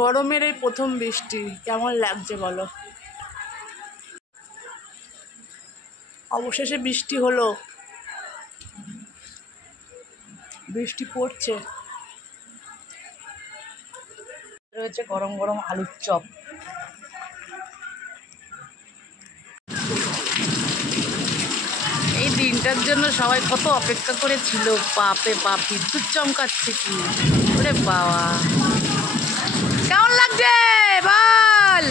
গরমের এই প্রথম বৃষ্টি কেমন লাগছে বলো। অবশেষে বৃষ্টি হলো, বৃষ্টি পড়ছে। রয়েছে গরম গরম আলুর চপ। এই দিনটার জন্য সবাই কত অপেক্ষা করেছিল। বাপে বাপ, বিদ্যুৎ চমকাচ্ছে কি! ওরে বাবা, কেমন লাগছে বল।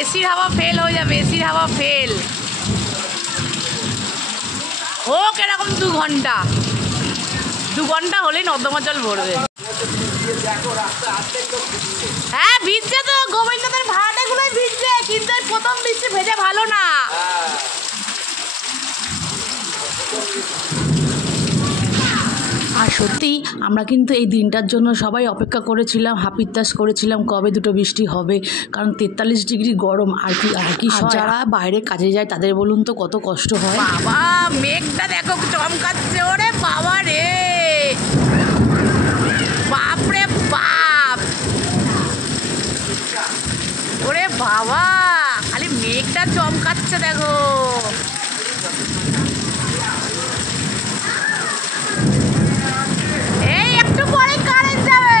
এসির হাওয়া ফেল হয়ে যাবে, এসির হাওয়া ফেল হোক এরকম 2 ঘন্টা, 2 ঘন্টা হলেই নর্দমা জল ভরবে। হ্যাঁ ভিজছে তো, গোবিন্দদের ভাড়াটাগুলোই ভিজছে, কিন্তু প্রথম বৃষ্টি ভেজে ভালো না। আর সত্যি আমরা কিন্তু এই দিনটার জন্য সবাই অপেক্ষা করেছিলাম, হাপিত্তাস করেছিলাম কবে দুটো বৃষ্টি হবে, কারণ 43 ডিগ্রি গরম। আর কি যারা বাইরে কাজে যায় তাদের বলুন তো কত কষ্ট হয়। বাবা মেঘটা দেখো চমকাচ্ছে, ওরে বাবা রে, বাপরে বাপ, ওরে বাবা, খালি মেঘটা চমকাচ্ছে দেখো। এই একটু পরে কারেন্ট যাবে।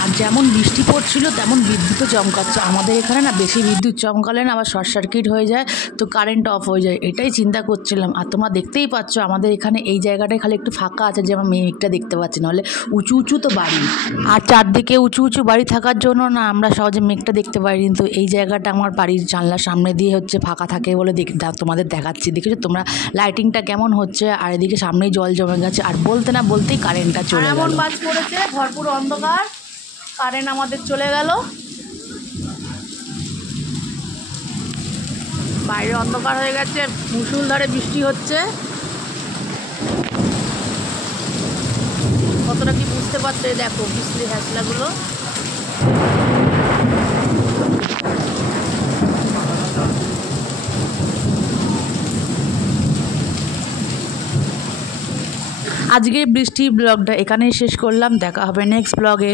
আর যেমন বৃষ্টি পড়ছিল তেমন বিদ্যুৎও চমকাচ্ছে। আমাদের এখানে না বেশি বিদ্যুৎ চমকালে না আবার শর্ট সার্কিট হয়ে যায়, তো কারেন্ট অফ হয়ে যায়, এটাই চিন্তা করছিলাম। আর তোমরা দেখতেই পাচ্ছ আমাদের এখানে এই জায়গাটায় খালি একটু ফাঁকা আছে, যে আমার মেঘটা দেখতে পাচ্ছি, নাহলে উঁচু উঁচু তো বাড়ি, আর চারদিকে উঁচু উঁচু বাড়ি থাকার জন্য না আমরা সহজে মেঘটা দেখতে পাই। কিন্তু এই জায়গাটা আমার বাড়ির জানলার সামনে দিয়ে হচ্ছে ফাঁকা থাকে বলে তোমাদের দেখাচ্ছি। দেখেছো তোমরা লাইটিংটা কেমন হচ্ছে, আর এদিকে সামনেই জল জমে গেছে, আর বলতে না বলতেই কারেন্টটা চলে গেল। এমন বাজ পড়েছে, ভরপুর অন্ধকার, কারেন্ট আমাদের চলে গেল। বাইরে অন্ধকার হয়ে গেছে, মুষলধারে বৃষ্টি হচ্ছে। কতটা কি বুঝতে পারছো, দেখো বিজলি হ্যাসলাগুলো। আজকে বৃষ্টির ব্লগটা এখানেই শেষ করলাম, দেখা হবে নেক্সট ব্লগে।